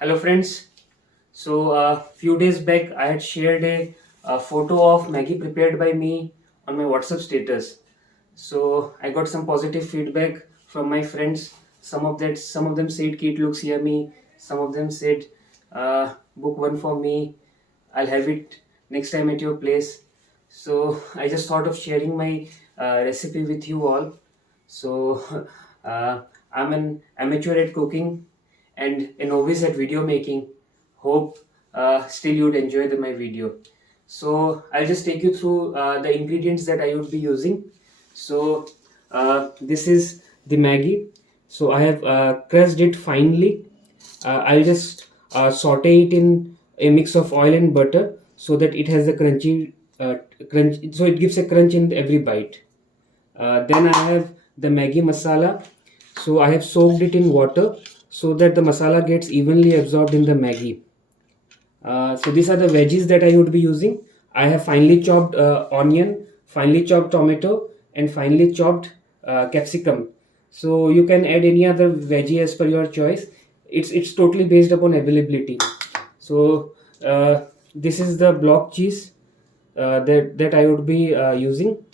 Hello friends. So few days back I had shared a photo of Maggie prepared by me on my WhatsApp status. So I got some positive feedback from my friends. Some of them said it looks yummy. Some of them said book one for me. I'll have it next time at your place. So I just thought of sharing my recipe with you all. So uh, I'm an amateur at cooking and a novice at video making. Hope still you'd enjoy my video. So I'll just take you through the ingredients that I would be using. So this is the Maggie. So I have crushed it finely. I'll just saute it in a mix of oil and butter so that it has a crunchy crunch. So it gives a crunch in every bite. Then I have the Maggi masala. So I have soaked it in water so that the masala gets evenly absorbed in the Maggi. So these are the veggies that I would be using. I have finely chopped onion, finely chopped tomato, and finely chopped capsicum. So you can add any other veggie as per your choice. It's totally based upon availability. So this is the block cheese that I would be using,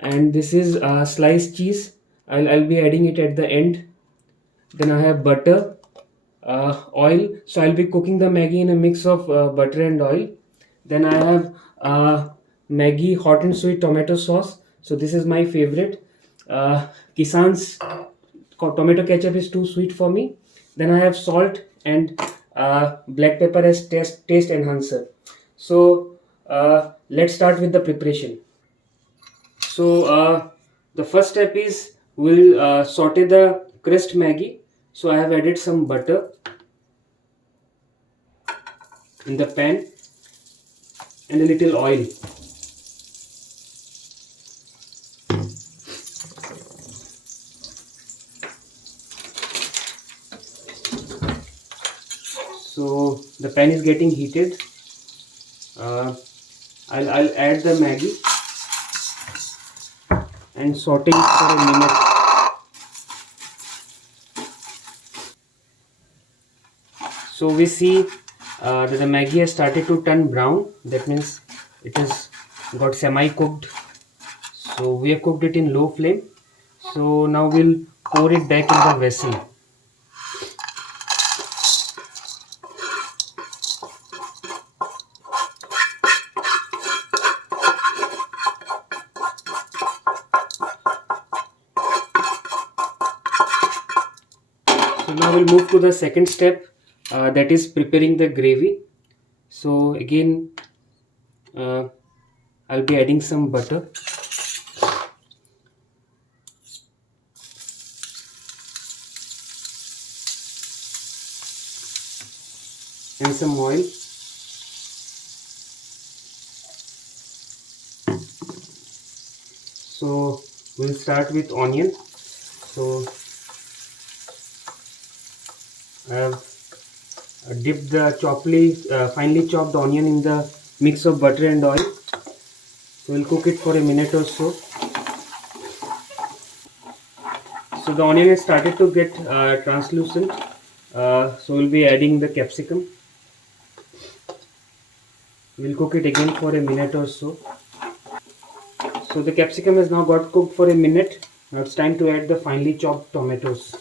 and this is sliced cheese. I'll be adding it at the end. Then I have butter, oil. So I'll be cooking the Maggi in a mix of butter and oil. Then I have Maggi hot and sweet tomato sauce. So this is my favorite. Kisan's tomato ketchup is too sweet for me. Then I have salt and black pepper as taste enhancer. So let's start with the preparation. So the first step is we'll saute the crushed Maggi. So I have added some butter in the pan and a little oil. So the pan is getting heated. Uh, I'll add the Maggi and saute it for a minute. So we see that the Maggi has started to turn brown. That means it has got semi-cooked. So we have cooked it in low flame. So now we'll pour it back in the vessel. So now we'll move to the second step, that is preparing the gravy. So again, uh, I'll be adding some butter and some oil. So we'll start with onion. So I have dipped the finely chopped onion in the mix of butter and oil. So we'll cook it for a minute or so. So the onion has started to get translucent. So we'll be adding the capsicum. We'll cook it again for a minute or so. So the capsicum has now got cooked for a minute. Now it's time to add the finely chopped tomatoes.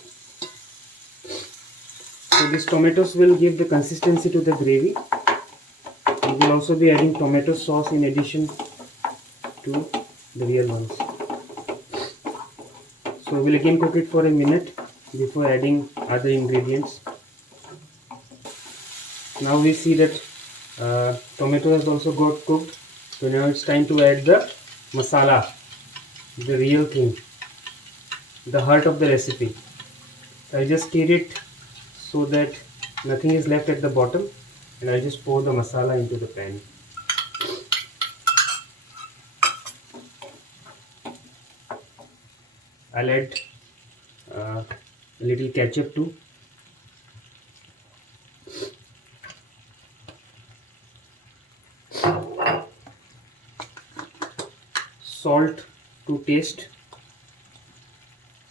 So these tomatoes will give the consistency to the gravy. We will also be adding tomato sauce in addition to the real ones. So we'll again cook it for a minute before adding other ingredients. Now we see that tomato has also got cooked. So now it's time to add the masala, the real thing, the heart of the recipe. So I just stir it so that nothing is left at the bottom, and I just pour the masala into the pan. I'll add a little ketchup too. Salt to taste.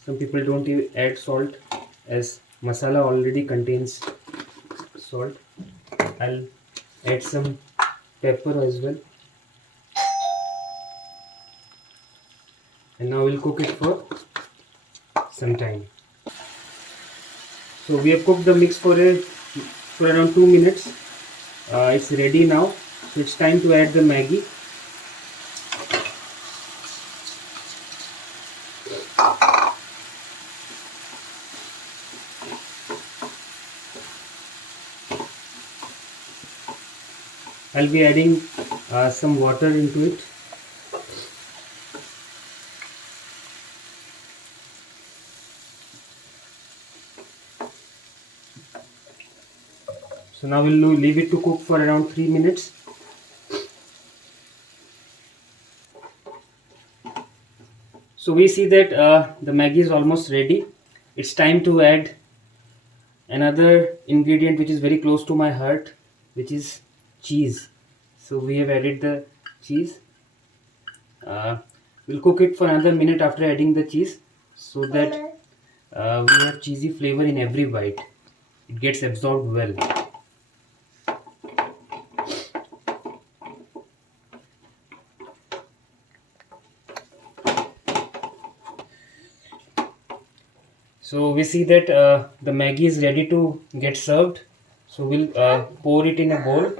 Some people don't even add salt as masala already contains salt. I'll add some pepper as well, and now we'll cook it for some time. So we have cooked the mix for around 2 minutes. It's ready now. So it's time to add the Maggi. I'll be adding some water into it. So now we'll leave it to cook for around 3 minutes. So we see that the Maggi is almost ready. It's time to add another ingredient which is very close to my heart, which is cheese. So we have added the cheese. Uh, we'll cook it for another minute after adding the cheese, so that we have cheesy flavor in every bite. It gets absorbed well. So we see that the Maggi is ready to get served. So we'll pour it in a bowl.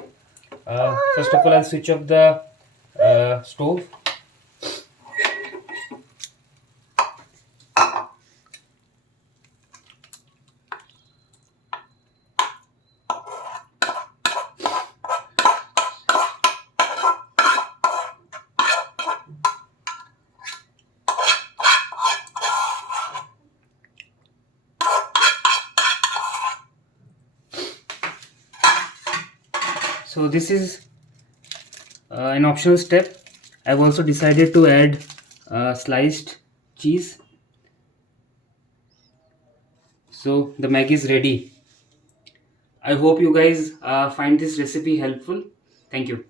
First of all, I'll switch off the stove. So this is an optional step. I've also decided to add sliced cheese. So the Maggi is ready. I hope you guys find this recipe helpful. Thank you.